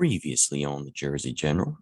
Previously on the Jersey General.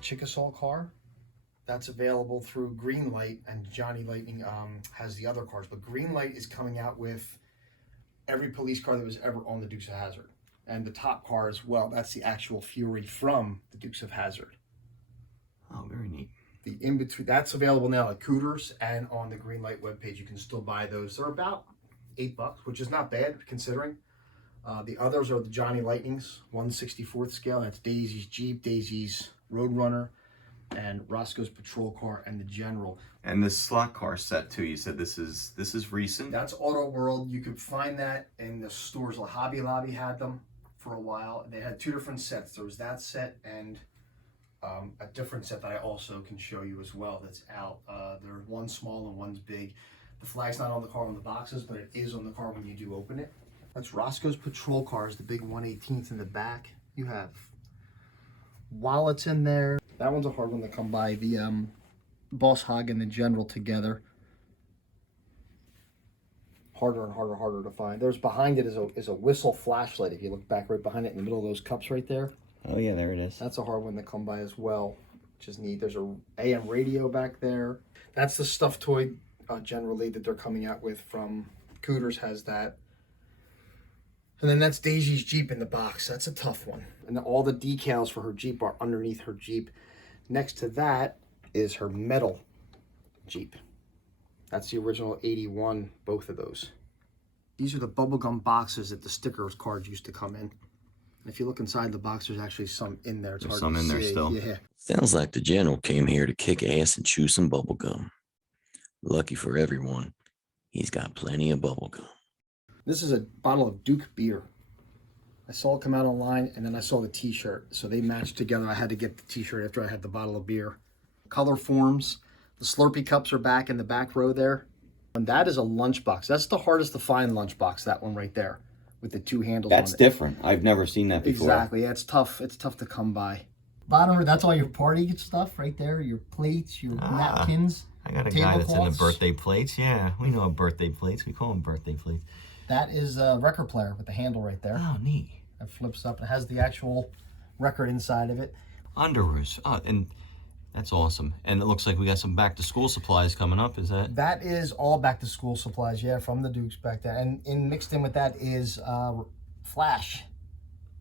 Chickasaw car that's available through Greenlight, and Johnny Lightning has the other cars, but Greenlight is coming out with every police car that was ever on the Dukes of Hazzard, and the top car as well. That's the actual Fury from the Dukes of Hazzard. Oh, very neat. The in between, that's available now at Cooters and on the Greenlight webpage. You can still buy those. They're about $8, which is not bad considering. The others are the Johnny Lightnings, 1/64th scale. That's Daisy's Jeep, Daisy's Roadrunner, and Roscoe's Patrol Car, and the General. And this slot car set too. You said this is recent. That's Auto World. You could find that in the stores. Hobby Lobby had them for a while. They had two different sets. There was that set and a different set that I also can show you as well. That's out. There's one's small and one's big. The flag's not on the car on the boxes, but it is on the car when you do open it. That's Roscoe's Patrol Cars, the big 1/18th in the back. You have wallets in there. That one's a hard one to come by. The Boss Hog and the General together. Harder and harder to find. There's behind it is a whistle flashlight. If you look back right behind it in the middle of those cups right there. Oh yeah, there it is. That's a hard one to come by as well, which is neat. There's a AM radio back there. That's the stuffed toy generally that they're coming out with from Cooters has that. And then that's Daisy's Jeep in the box. That's a tough one. And all the decals for her Jeep are underneath her Jeep. Next to that is her metal Jeep. That's the original 81, both of those. These are the bubblegum boxes that the stickers cards used to come in. And if you look inside the box, there's actually some in there. It's There's hard some to in there see. still. Yeah. Sounds like the General came here to kick ass and chew some bubble gum. Lucky for everyone, he's got plenty of bubble gum. This is a bottle of Duke beer. I saw it come out online, and then I saw the t-shirt. So they matched together. I had to get the t-shirt after I had the bottle of beer. Color forms. The Slurpee cups are back in the back row there. And that is a lunchbox. That's the hardest to find lunchbox, that one right there, with the two handles on it. That's different. I've never seen that before. Exactly. Yeah, it's tough. It's tough to come by. Bottom, that's all your party stuff right there. Your plates, your napkins. I got a guy that's into tablecloths. birthday plates. Yeah, we know birthday plates. We call them birthday plates. That is a record player with the handle right there. Oh, neat. That flips up. It has the actual record inside of it. Underoos. Oh, and that's awesome. And it looks like we got some back to school supplies coming up. Is that? That is all back to school supplies, yeah, from the Dukes back there. And mixed in with that is Flash.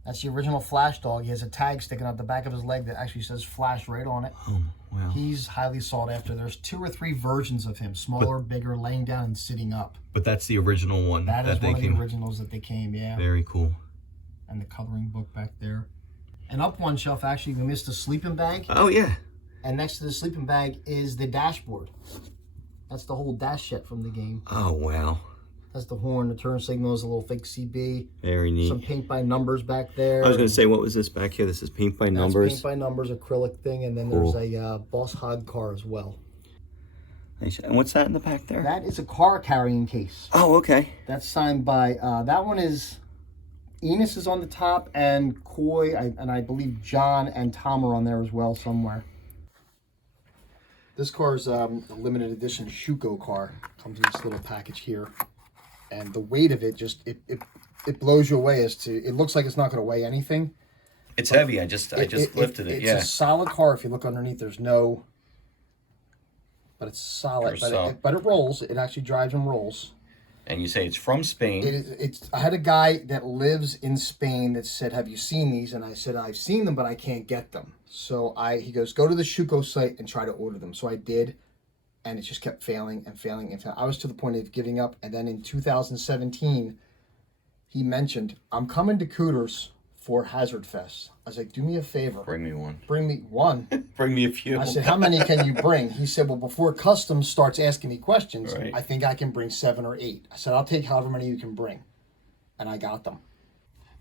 That's the original Flash dog. He has a tag sticking out the back of his leg that actually says Flash right on it. Oh, wow. He's highly sought after. There's 2 or 3 versions of him, smaller, bigger, laying down and sitting up. But that's the original one. That is they one of came. the originals that they came, yeah. Very cool. And the coloring book back there. And up one shelf, actually, we missed a sleeping bag. Oh, yeah. And next to the sleeping bag is the dashboard. That's the whole dash set from the game. Oh, wow. That's the horn, the turn signals, a little fake CB. Very neat. Some paint by numbers back there. I was going to say, what was this back here? This is paint by numbers. Paint by numbers, acrylic thing, and then Cool. there's a Boss Hog car as well. Nice. And what's that in the back there? That is a car carrying case. Oh, okay. That's signed by, that one is, Enos is on the top, and Coy, and I believe John and Tom are on there as well somewhere. This car is a limited edition Shuko car. Comes in this little package here. And the weight of it just, it blows you away as to, it looks like it's not going to weigh anything. It's heavy. I just lifted it. It's Yeah. a solid car. If you look underneath, there's no, but it's solid. But But it rolls. It actually drives and rolls. And you say it's from Spain. It's. I had a guy that lives in Spain that said, "Have you seen these?" And I said, "I've seen them, but I can't get them." So he goes, "Go to the Shuko site and try to order them." So I did, and it just kept failing and failing and failing. I was to the point of giving up. And then in 2017, he mentioned, "I'm coming to Cooters for Hazzard Fest." I was like, "Do me a favor. Bring me one. Bring me one." Bring me a few. I said, "How many can you bring?" He said, "Well, before Customs starts asking me questions, Right. I think I can bring 7 or 8. I said, "I'll take however many you can bring." And I got them.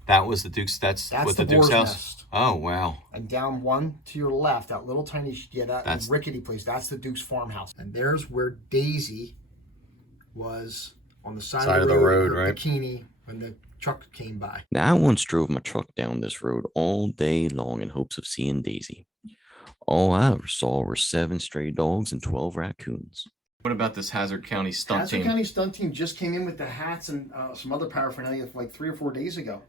That was the Duke's. That's what the Duke's Boar's house. Nest. Oh wow. And down one to your left, that little tiny, That's- rickety place, that's the Duke's farmhouse. And there's where Daisy was on the side of the road, her right? bikini, when the truck came by. Now, I once drove my truck down this road all day long in hopes of seeing Daisy. All I ever saw were 7 stray dogs and 12 raccoons. What about this Hazzard County stunt Hazzard team? County stunt team just came in with the hats and some other paraphernalia like 3 or 4 days ago.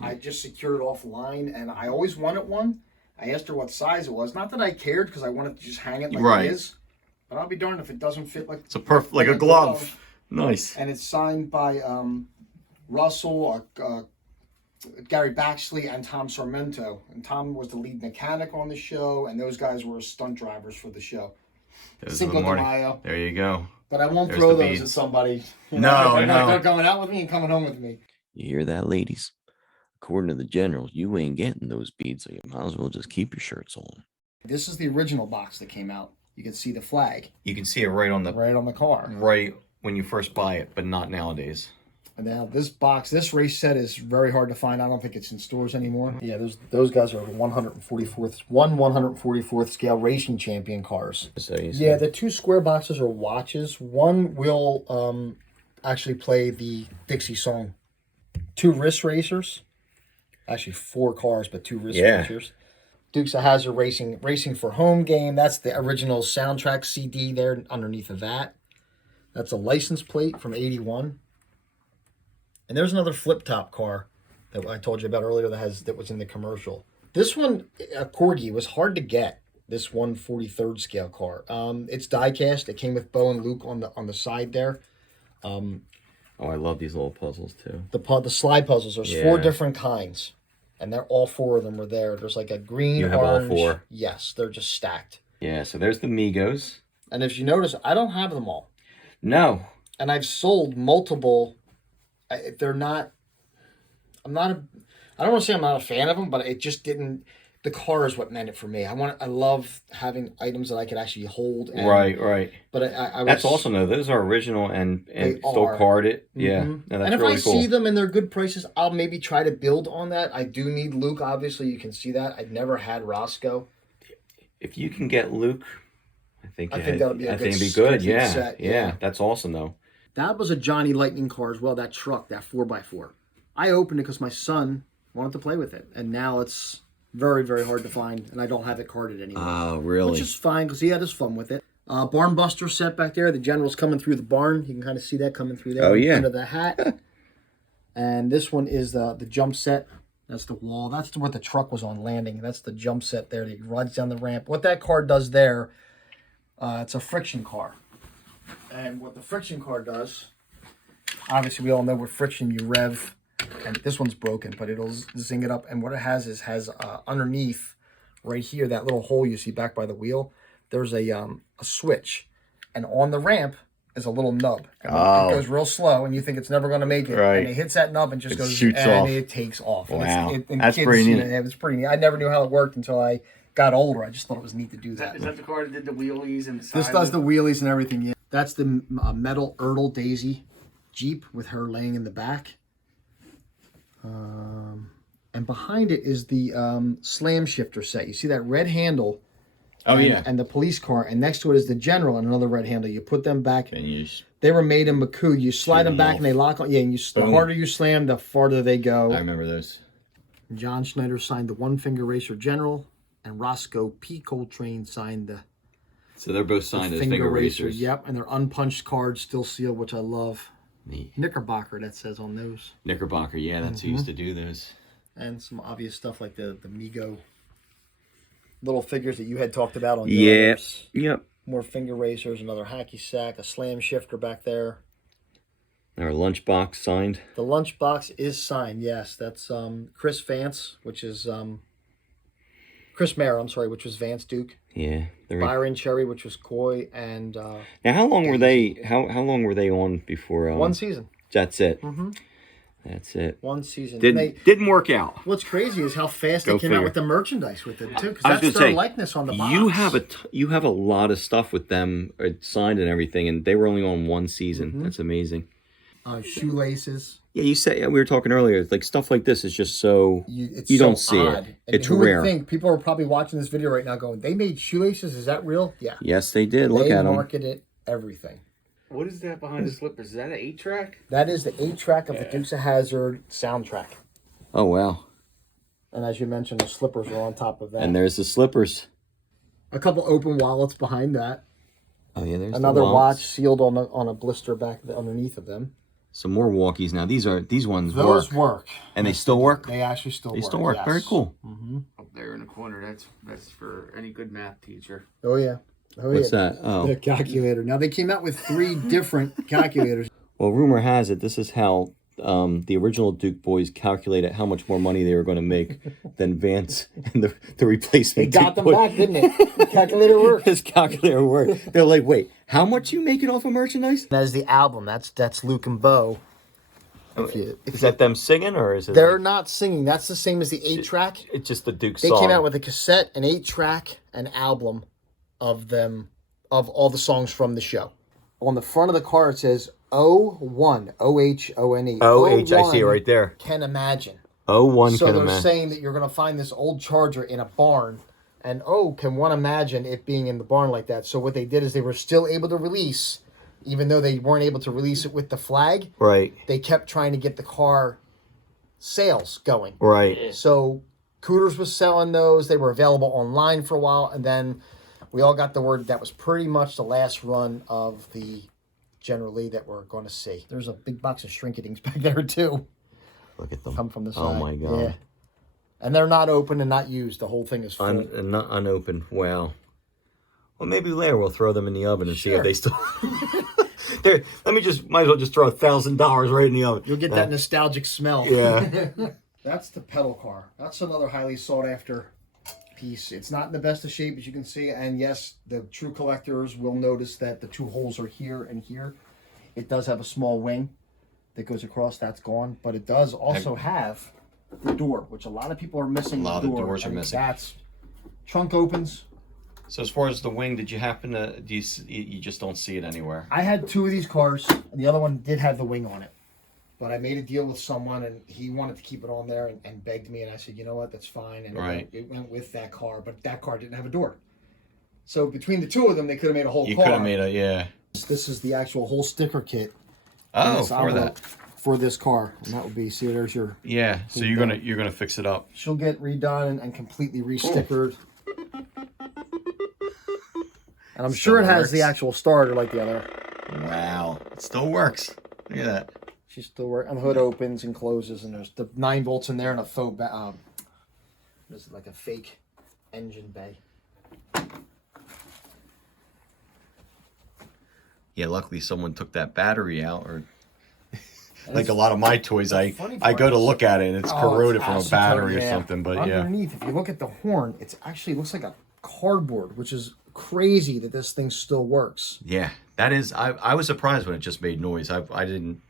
I just secured it offline, and I always wanted one. I asked her what size it was. Not that I cared, because I wanted to just hang it like Right. it is. But I'll be darned if it doesn't fit like It's a like a glove. Nice. And it's signed by Russell, Gary Baxley, and Tom Sarmento. And Tom was the lead mechanic on the show, and those guys were stunt drivers for the show. Those are Cinco the de morning. Mayo. There you go. But I won't There's throw the those at beads. somebody. No, they're no. They're going out with me and coming home with me. You hear that, ladies? According to the generals, you ain't getting those beads, so you might as well just keep your shirts on. This is the original box that came out. You can see the flag You can see it right on the right on the car. right when you first buy it, but not nowadays. And now this race set is very hard to find. I don't think it's in stores anymore. Yeah, those guys are 144th scale racing champion cars. So you Yeah, the 2 square boxes are watches. One will actually play the Dixie song. 2 wrist racers. Actually 4 cars, but 2 wrist racers. Dukes of Hazzard Racing for Home game. That's the original soundtrack CD there underneath of that. That's a license plate from 81. And there's another flip top car that I told you about earlier that was in the commercial. This one, a Corgi, was hard to get. This 1/43rd scale car. It's die cast. It came with Bo and Luke on the side there. Oh, I love these little puzzles too. The slide puzzles. There's 4 different kinds, and all 4 of them are there. There's like a green, You have all orange. 4? Yes, they're just stacked. Yeah. So there's the Migos. And if you notice, I don't have them all, No. and I've sold multiple. They're not. I don't want to say I'm not a fan of them, but it just didn't. The car is what meant it for me. I love having items that I could actually hold. And, Right. But I That's awesome though. Those are original and They still are. carded. Yeah. Mhm. No, that's and if really I cool. see them and they're good prices, I'll maybe try to build on that. I do need Luke. Obviously, you can see that. I've never had Roscoe. If you can get Luke, I think that'll be a it'd be good good. complete Yeah. set, Yeah. yeah. That's awesome though. That was a Johnny Lightning car as well, that truck, that 4x4. I opened it because my son wanted to play with it. And now it's very, very hard to find, and I don't have it carded anymore. Oh, really? Which is fine because he had his fun with it. Barn Buster set back there. The General's coming through the barn. You can kind of see that coming through there. Oh, yeah. Under the hat. And this one is the jump set. That's the wall. That's where the truck was on landing. That's the jump set there. He rides down the ramp. What that car does there, it's a friction car. And what the friction car does, obviously we all know with friction you rev, and this one's broken, but it'll zing it up. And what it has underneath, right here, that little hole you see back by the wheel, there's a switch. And on the ramp is a little nub. And it goes real slow, and you think it's never going to make it. Right. And it hits that nub and just It goes, shoots and off. it takes off. Wow. And That's kids, pretty neat. It was pretty neat. I never knew how it worked until I got older. I just thought it was neat to do that. Is that the car that did the wheelies and the This side does of the wheelies and everything. Yeah, that's the metal Ertl Daisy Jeep with her laying in the back. And behind it is the slam shifter set. You see that red handle? Oh, and, yeah. And the police car, and next to it is the General and another red handle. You put them back. And you They were made in McCoo. You slide them them back off. and they lock on. Yeah, and the Boom. harder you slam, the farther they go. I remember those. John Schneider signed the One Finger Racer General, and Roscoe P. Coltrane signed the So they're both signed as finger racers. Yep, and they're unpunched cards, still sealed, which I love. Neat. Knickerbocker, that says on those. Knickerbocker, yeah, that's who used to do those. And some obvious stuff like the Migo little figures that you had talked about on Yeah. yours. Yep. More finger racers, another hacky sack, a slam shifter back there. Our lunchbox signed. The lunchbox is signed. Yes, that's Chris Vance, which is Chris Mayer. I'm sorry, which was Vance Duke. Yeah. Byron Cherry, which was Coy, and Now, how long were they? How long were they on before? 1 season. That's it. Mm-hmm. That's it. 1 season. Didn't work out. What's crazy is how fast Go they came figure. out with the merchandise with it too, because I was that's gonna their say, likeness on the box. You have a lot of stuff with them signed and everything, and they were only on 1 season. That's amazing. Shoelaces. Yeah, you said we were talking earlier. It's like stuff like this is just so It's you so don't see odd. it. And It's who rare. Would think people are probably watching this video right now, going, "They made shoelaces? Is that real?" Yeah. Yes, they did. Look They at them. marketed everything. What is that behind the slippers? Is that an 8-track? That is the 8-track of the Dukes of Hazzard soundtrack. Oh wow! And as you mentioned, the slippers were on top of that. And there's the slippers. A couple open wallets behind that. Oh yeah, there's Another the watch wallets. sealed on a blister back underneath of them. Some more walkies now. These ones Those work. And they still work. They actually still work. They still work. Yes. Very cool. Mm-hmm. Up there in the corner. That's for any good math teacher. Oh yeah. Oh What's yeah. that? Oh. The calculator. Now they came out with 3 different calculators. Well, rumor has it this is how the original Duke boys calculated how much more money they were going to make than Vance and the They replacement. got Duke them boys. back, didn't it? The calculator worked. His calculator worked. They're like, wait, how much you making off of merchandise? That is the album. That's Luke and Bo. Is that them singing or is it? They're not singing. That's the same as the 8-track. It's just the Duke They song. came out with a cassette, an 8-track, an album of them, of all the songs from the show. On the front of the car, it says O1, O-H-O-N-E. O-H, I see it right there. Can imagine. 01 So can they're imagine. saying that you're going to find this old Charger in a barn. And, can one imagine it being in the barn like that? So what they did is they were still able to release, even though they weren't able to release it with the flag. Right, They kept trying to get the car sales going. right. So Cooters was selling those. They were available online for a while. And then we all got the word that was pretty much the last run of the General Lee that we're going to see. There's a big box of Shrinkitings back there, too. Look at them. Come from the side. Oh my God. Yeah. And they're not open and not used. The whole thing is full. Not unopened. Wow. Well, maybe later we'll throw them in the oven and see if Sure. they still. There. Might as well just throw $1,000 right in the oven. You'll get that nostalgic smell. Yeah. That's the pedal car. That's another highly sought after piece. It's not in the best of shape, as you can see. And yes, the true collectors will notice that the 2 holes are here and here. It does have a small wing that goes across. That's gone. But it does also have the door, which a lot of people are missing. A lot the of door, doors are and missing. That's trunk opens. So as far as the wing, did you happen to? You just don't see it anywhere? I had 2 of these cars, and the other one did have the wing on it. But I made a deal with someone, and he wanted to keep it on there and begged me, and I said, you know what, that's fine. And Right. it went with that car, but that car didn't have a door. So between the 2 of them, they could have made a whole You car. could have made a yeah. This is the actual whole sticker kit. Oh, This for envelope that. For this car, and that would be, see, there's your. Yeah. So you're gonna fix it up. She'll get redone and completely restickered. And I'm sure it has the works. actual starter like the other. Wow. It still works. Look at that. She's still working. And the hood opens and closes, and there's the 9 volts in there and a faux, there's like a fake engine bay. Yeah. Luckily, someone took that battery out, or And like it's- a lot of my toys, I funny I part go to is- look at it and it's Oh, corroded from a acetone, battery or yeah. something. But yeah. Underneath, if you look at the horn, it's actually looks like a cardboard, which is crazy that this thing still works. Yeah, that is. I was surprised when it just made noise. I didn't.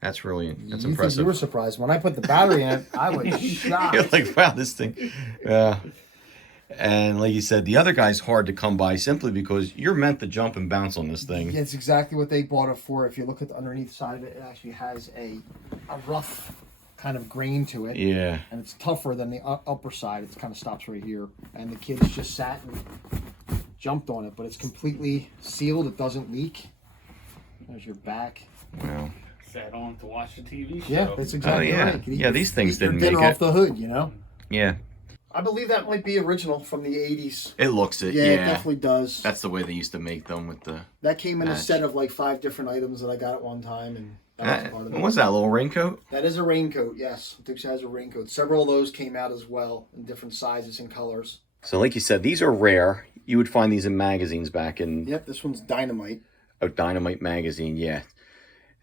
That's You think impressive. you were surprised when I put the battery in it? I was shocked. You're like, wow, this thing. Yeah. And like you said, the other guy's hard to come by simply because you're meant to jump and bounce on this thing. It's exactly what they bought it for. If you look at the underneath side of it, it actually has a rough kind of grain to it. Yeah. And it's tougher than the upper side. It kind of stops right here. And the kids just sat and jumped on it. But it's completely sealed. It doesn't leak. There's your back. Wow. Sat on to watch the TV show. Yeah, that's exactly yeah. right. You can Yeah, eat- these things eat your didn't dinner make off it. the hood, you know? Yeah. I believe that might be original from the 80s. It looks it. Yeah, Yeah. it definitely does. That's the way they used to make them with the. That came in a match. set of like 5 different items that I got at one time, and that was part of it. What's that little raincoat? That is a raincoat, yes. Dukes has a raincoat. Several of those came out as well in different sizes and colors. So, like you said, these are rare. You would find these in magazines back in Yep, this one's Dynamite. Dynamite magazine. Yeah.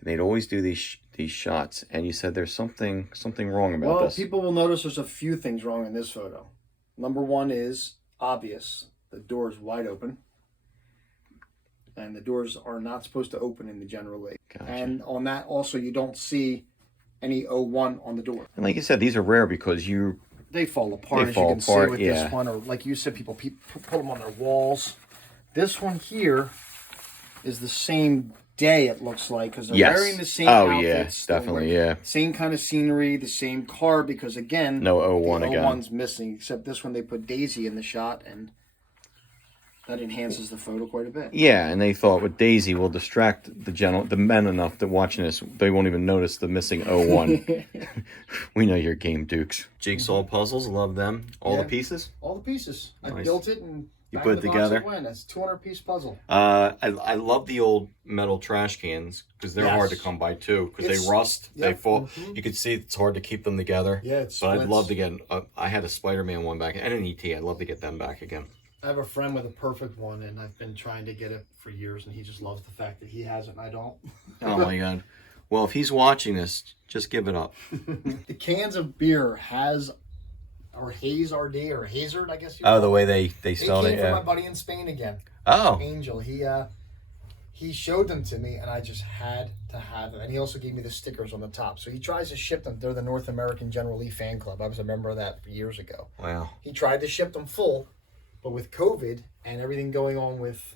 They'd always do these shots, and you said there's something wrong about Well, this. people will notice there's a few things wrong in this photo. Number one is obvious. The door is wide open. And the doors are not supposed to open in the General Lee. Gotcha. And on that also, you don't see any 01 on the door. And like you said, these are rare because They fall apart, They as fall you can apart, see with yeah. this one. Or like you said, people put them on their walls. This one here is the same day, it looks like, because they're wearing the same outfits. Yeah, definitely, yeah. Same kind of scenery, the same car, because again, No 01 the again. 01's missing, except this one they put Daisy in the shot, and that enhances the photo quite a bit. Yeah, and they thought with Daisy will distract the men enough that watching this, they won't even notice the missing 01. We know your game, Dukes. Jigsaw puzzles, love them. All Yeah. the pieces? All the pieces. I Nice. built it and You back put in it the box together? went. It's a 200-piece puzzle. I love the old metal trash cans because they're hard to Yes. come by too because It's- they rust. They yep. fall. Mhm. You could see it's hard to keep them together. Yeah, it But I'd splits. love to get. I had a Spider-Man one back and an ET. I'd love to get them back again. I have a friend with a perfect one, and I've been trying to get it for years, and he just loves the fact that he has it and I don't. Oh my god. Well, if he's watching this, just give it up. The cans of beer has, or Hazzard, or Hazzard, I guess you Oh, the call way it. they They spelled came it. from Yeah. my buddy in Spain again, Oh. Angel. He showed them to me, and I just had to have them. And he also gave me the stickers on the top. So he tries to ship them. They're the North American General Lee Fan Club. I was a member of that for years ago. Wow. He tried to ship them full, but with COVID and everything going on with,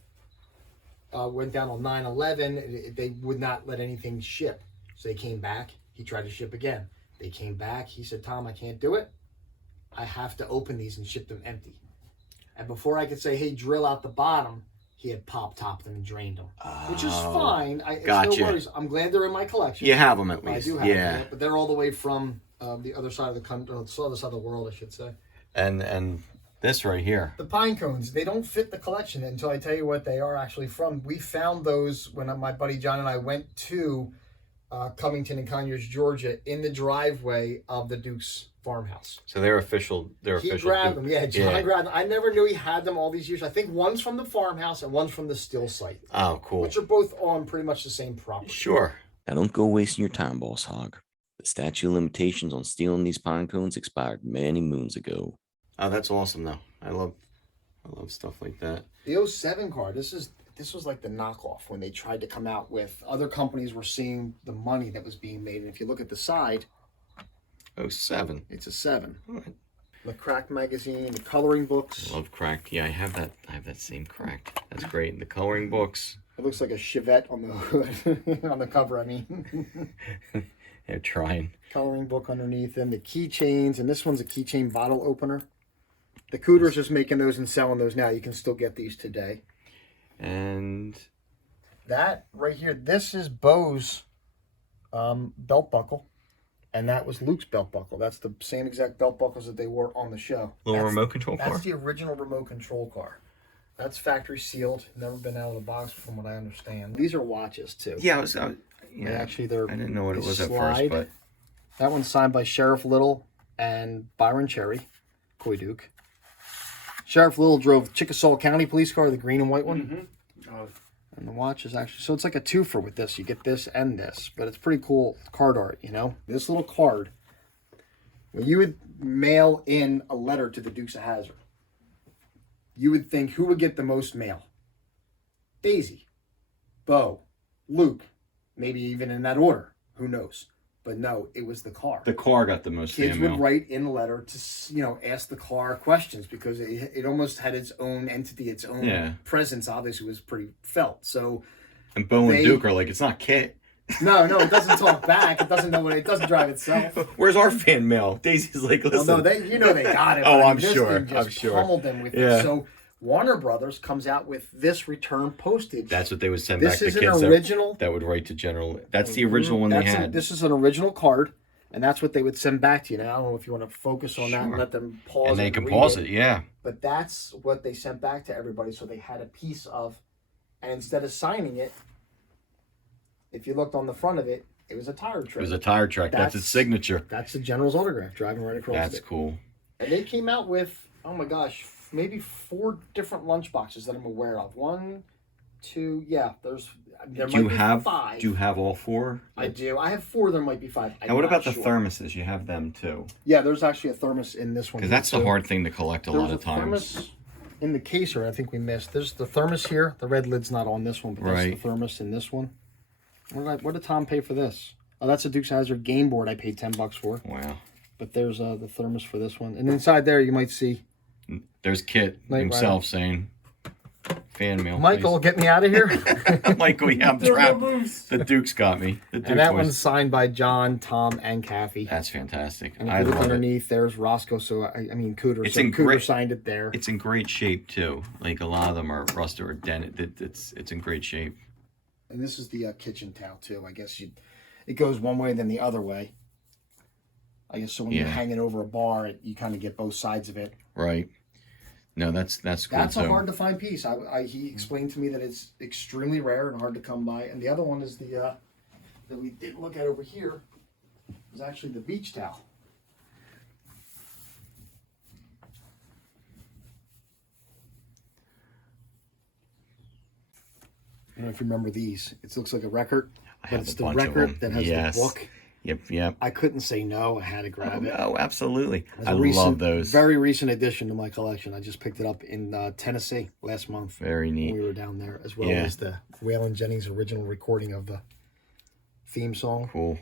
went down on 9/11, they would not let anything ship. So they came back. He tried to ship again. They came back. He said, Tom, I can't do it. I have to open these and ship them empty. And before I could say, hey, drill out the bottom, he had topped them and drained them, which is Oh, fine. It's gotcha. no worries. I'm glad they're in my collection. You have them at I least. do have yeah. them, but they're all the way from the other side of the country, the other side of the world, I should say. And this right here. The pine cones, they don't fit the collection until I tell you what they are actually from. We found those when my buddy John and I went to Covington and Conyers, Georgia, in the driveway of the Duke's farmhouse. So they're official. They're He official. grabbed them. Yeah, John Yeah. grabbed them. I never knew he had them all these years. I think one's from the farmhouse and one's from the still site, Oh, cool. which are both on pretty much the same property. Sure. Now, don't go wasting your time, Boss Hog. The statute of limitations on stealing these pine cones expired many moons ago. Oh, that's awesome though. I love stuff like that. The '07 car, this was like the knockoff when they tried to come out with, other companies were seeing the money that was being made. And if you look at the side, 07. it's a 7. All right. The Crack magazine, the coloring books. Love cracked. Yeah, I have that. I have that same cracked. That's great. The coloring books. It looks like a Chevette on the hood, on the cover, I mean. They're trying. Coloring book underneath them, the keychains, and this one's a keychain bottle opener. The Cooter's just making those and selling those now. You can still get these today. And That right here, this is Bo's belt buckle, and that was Luke's belt buckle. That's the same exact belt buckles that they wore on the show. little That's- remote control car. That's the original remote control car. That's factory sealed. Never been out of the box from what I understand. These are watches too. Yeah, yeah. Actually, they're. I didn't know what it they was at slide. first, but That one's signed by Sheriff Little and Byron Cherry, Coy Duke. Sheriff Little drove Chickasaw County police car, the green and white one. Oh, And the watch is actually, so it's like a twofer with this. You get this and this, but it's pretty cool card art, you know? This little card, when you would mail in a letter to the Dukes of Hazzard, you would think who would get the most mail? Daisy, Bo, Luke, maybe even in that order. Who knows? But no, it was the car. the car got the most Kids fan would mail. write in a letter to, ask the car questions because it almost had its own entity, its own Yeah. presence. Obviously, was pretty felt. So And Bo and they- Duke are like, it's not Kit. no, it doesn't talk back. It doesn't know what it doesn't drive itself. Where's our fan mail? Daisy's like, Well, listen. no, they got it. Oh, but I'm this sure, thing just I'm sure. Pummeled them with Yeah. it. So Warner Brothers comes out with this return postage. That's what they would send This back to is an kids original- that would write to General. That's the original one they had. This is an original card, and that's what they would send back to you. Now I don't know if you want to focus on that and Sure. let them pause. And they can read pause it, yeah. But that's what they sent back to everybody. So they had a piece of, and instead of signing it, if you looked on the front of it, it was a tire It track. was a tire track. That's its signature. That's the general's autograph driving right across That's it. cool. And they came out with, oh my gosh, maybe 4 different lunch boxes that I'm aware of. One 2. Yeah, there Do you might be have 5. Do you have all 4? I do. I have 4. There might be 5. Now, what I'm about not the sure. thermoses? You have them too. Yeah, there's actually a thermos in this one. Because here, that's the too. hard thing to collect a There's lot of times. Thermos in the caser, I think we missed. There's the thermos here. The red lid's not on this one, but that's the Right. thermos in this one. What did Tom pay for this? Oh, that's a Dukes Hazzard game board I paid $10 for. Wow. But there's the thermos for this one. And inside there, you might see There's Kit Knight himself saying, fan mail. Michael, get me out of here. please." Michael, yeah, I'm trapped. The Duke's got me. The Duke And that was- one's signed by John, Tom, and Kathy. That's fantastic. And if I you look love it. underneath, there's Roscoe. So, I mean, Cooter. It's so in Cooter great- signed it there. It's in great shape too. Like a lot of them are rusted or dented. It's in great shape. And this is the kitchen towel, too. I guess it goes one way, then the other way. I guess so when you Yeah. hang it over a bar, you kind of get both sides of it. Right. No, that's cool That's too. a hard to find piece. He explained to me that it's extremely rare and hard to come by. And the other one is the that we didn't look at over here is actually the beach towel. I don't know if you remember these. It looks like a record, I but have it's a the bunch of record them. that has Yes. the book. Yep. I couldn't say no. I had to grab it. Oh, absolutely. It's I a love those. Very recent addition to my collection. I just picked it up in Tennessee last month. Very When neat. we were down there, as well Yeah. as the Waylon Jennings original recording of the theme song, Cool.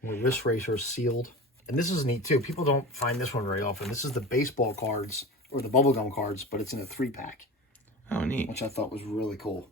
where wrist racers sealed. And this is neat too. People don't find this one very often. This is the baseball cards or the bubblegum cards, but it's in a 3-pack, Oh, neat. which I thought was really cool.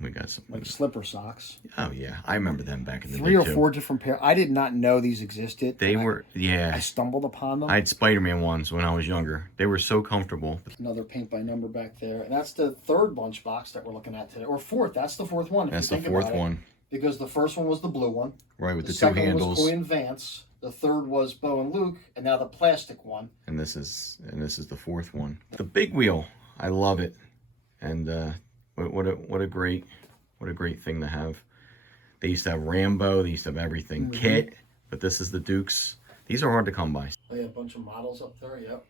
We got some. Like slipper socks. Oh yeah, I remember them back in the 3 day or too. 4 different pair. I did not know these existed. They and were I yeah. stumbled upon them. I had Spider-Man ones when I was younger. They were so comfortable. Another paint by number back there. And that's the 3rd bunch box that we're looking at today. Or 4th. That's the 4th one. If That's you the think 4th about it. one, Because the first one was the blue one. right with the two second one handles. was Coy and Vance. The 3rd was Bo and Luke. And now the plastic one. And this is the 4th one. The big wheel, I love it, and what a great thing to have. They used to have Rambo, they used to have everything, Kit, but this is the Dukes. These are hard to come by. Oh, yeah, a bunch of models up there. Yep.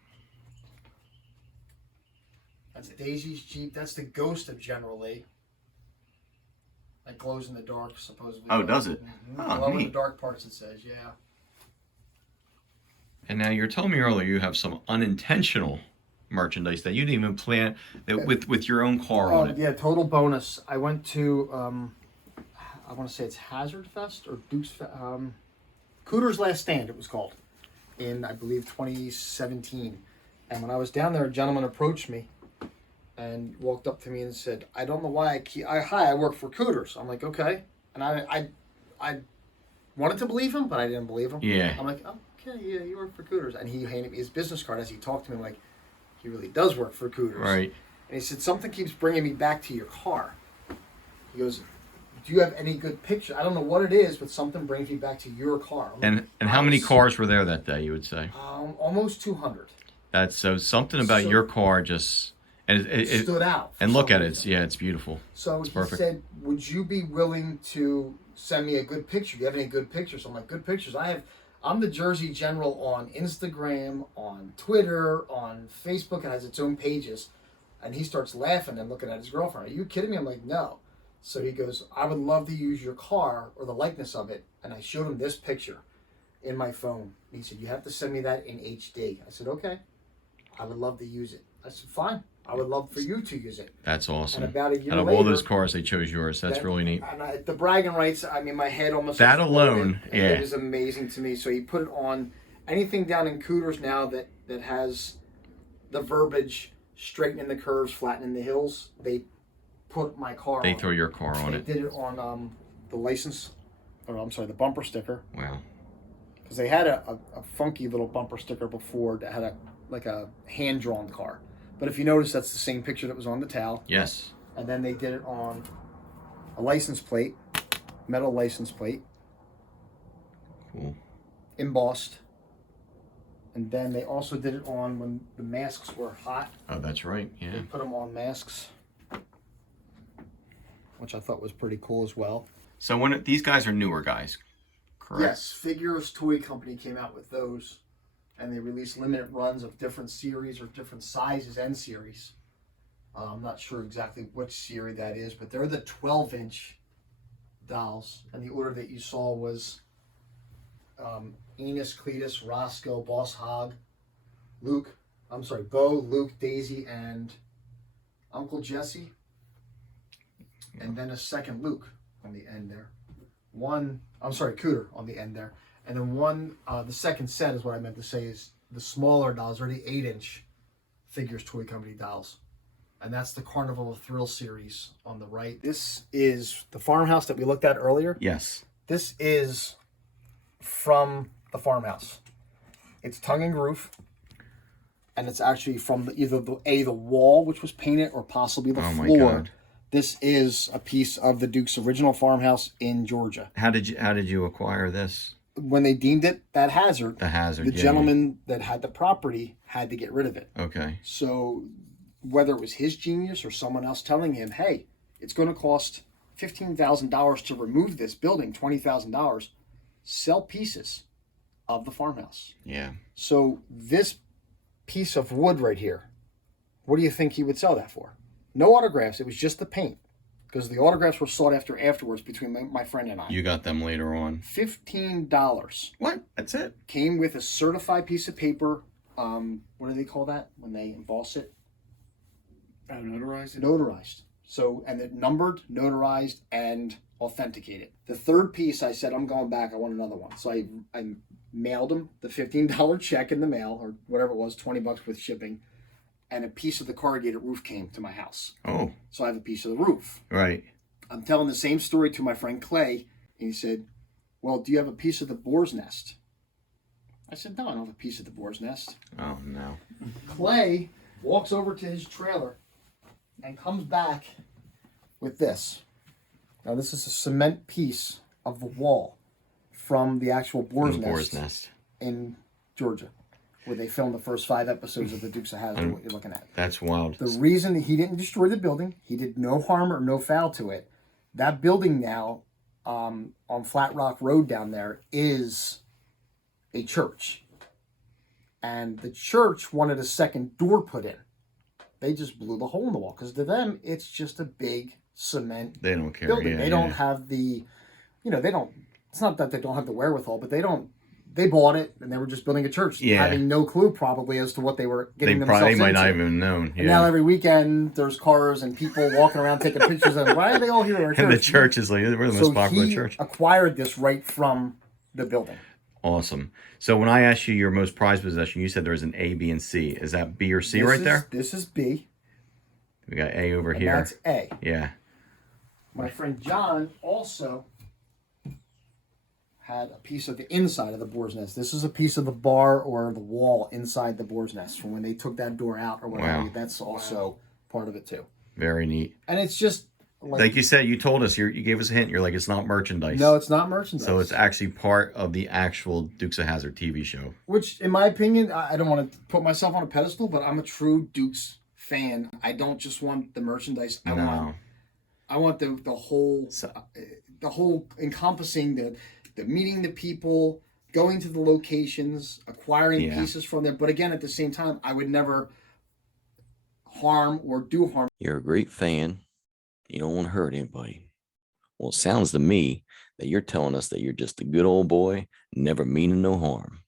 That's Daisy's Jeep. That's the Ghost of General Lee. That glows in the dark, supposedly. Oh, does it? Mhm. Oh, Glow in the neat. dark parts, it says. Yeah. And now you're telling me earlier you have some unintentional merchandise that you didn't even plan that with your own car on it. Yeah, total bonus. I went to, I want to say it's Hazzard Fest or Duke's Cooter's Last Stand, it was called, in, I believe, 2017. And when I was down there, a gentleman approached me and walked up to me and said, I don't know why hi, I work for Cooters. I'm like, okay. And I wanted to believe him, but I didn't believe him. Yeah. I'm like, okay, yeah, you work for Cooters. And he handed me his business card as he talked to me, like, he really does work for Cooters. Right. And he said, something keeps bringing me back to your car. He goes, do you have any good picture? I don't know what it is, but something brings me back to your car. I'm like, And how many cars were there that day, you would say? almost 200. That's so something about So- your car just and it Stood out. for and look some at it. reason. Yeah, it's beautiful. So he perfect. said, would you be willing to send me a good picture? Do you have any good pictures? I'm like, good pictures? I'm the Jersey General on Instagram, on Twitter, on Facebook. It has its own pages. And he starts laughing and looking at his girlfriend. Are you kidding me? I'm like, no. So he goes, I would love to use your car or the likeness of it. And I showed him this picture in my phone. He said, you have to send me that in HD. I said, okay. I would love to use it. I said, fine. I would love for you to use it. That's awesome. And about a year Out of later, all those cars, they chose yours. That's that- really neat. And the bragging rights, I mean, my head almost That exploded. alone, And yeah. It was amazing to me. So he put it on anything down in Cooters now that has the verbiage straightening the curves, flattening the hills. They put my car They on throw your car on They it. did it on the license, or I'm sorry, the bumper sticker. Wow. Because they had a funky little bumper sticker before that had a hand-drawn car. But if you notice, that's the same picture that was on the towel. Yes. And then they did it on a license plate, metal license plate, Cool. embossed. And then they also did it on when the masks were hot. Oh, that's right. Yeah. They put them on masks, which I thought was pretty cool as well. So these guys are newer guys, correct? Yes, Figures Toy Company came out with those. And they released limited runs of different series or different sizes and series. I'm not sure exactly which series that is, but they're the 12-inch dolls. And the order that you saw was Enos, Cletus, Roscoe, Boss Hogg, Bo, Luke, Daisy, and Uncle Jesse. And then a second Luke on the end there. Cooter on the end there. And then the second set is what I meant to say is the smaller dolls are the 8-inch Figures Toy Company dolls. And that's the Carnival of Thrill series on the right. This is the farmhouse that we looked at earlier. Yes. This is from the farmhouse. It's tongue and groove. And it's actually from either the wall, which was painted, or possibly the floor. My God. This is a piece of the Duke's original farmhouse in Georgia. How did you acquire this? When they deemed it that Hazzard, The Hazzard. the gentleman that had the property had to get rid of it. Okay. So whether it was his genius or someone else telling him, hey, it's going to cost $15,000 to remove this building, $20,000, sell pieces of the farmhouse. Yeah. So this piece of wood right here, what do you think he would sell that for? No autographs. It was just the paint, because the autographs were sought after afterwards between my friend and I. You got them later on. $15. What? That's it? Came with a certified piece of paper. What do they call that when they emboss it? Notarized? Notarized. So, and it numbered, notarized, and authenticated. The third piece, I said, I'm going back. I want another one. So I mailed him the $15 check in the mail, or whatever it was, $20 with shipping. And a piece of the corrugated roof came to my house. Oh. So I have a piece of the roof. Right. I'm telling the same story to my friend Clay. And he said, well, do you have a piece of the boar's nest? I said, no, I don't have a piece of the boar's nest. Oh, no. Clay walks over to his trailer and comes back with this. Now, this is a cement piece of the wall from the actual boar's nest in Georgia, where they filmed the first 5 episodes of the Dukes of Hazzard, what you're looking at. That's wild. The reason that he didn't destroy the building, he did no harm or no foul to it. That building now, on Flat Rock Road down there, is a church. And the church wanted a second door put in. They just blew the hole in the wall, because to them, it's just a big cement They don't care. building. Yeah, They don't have the, it's not that they don't have the wherewithal, but they bought it and they were just building a church, having no clue probably as to what they were getting themselves They into. might not even known. Yeah. And now every weekend there's cars and people walking around taking pictures, and why are they all here at our church? And the church is like, we're the most popular he church. acquired this right from the building. Awesome. So when I asked you your most prized possession, you said there's an A, B, and C. Is that B or C there? This is B. We got A over And here. that's A. Yeah. My friend John also had a piece of the inside of the boar's nest. This is a piece of the bar or the wall inside the boar's nest from when they took that door out or whatever. Wow. That's also part of it too. Very neat. And it's just like you said, you told us, you gave us a hint. You're like, it's not merchandise. No, it's not merchandise. So it's actually part of the actual Dukes of Hazzard TV show. Which, in my opinion, I don't want to put myself on a pedestal, but I'm a true Dukes fan. I don't just want the merchandise. I want the whole encompassing the meeting the people, going to the locations, acquiring pieces from them. But again, at the same time, I would never harm or do harm. You're a great fan. You don't want to hurt anybody. Well, it sounds to me that you're telling us that you're just a good old boy, never meaning no harm.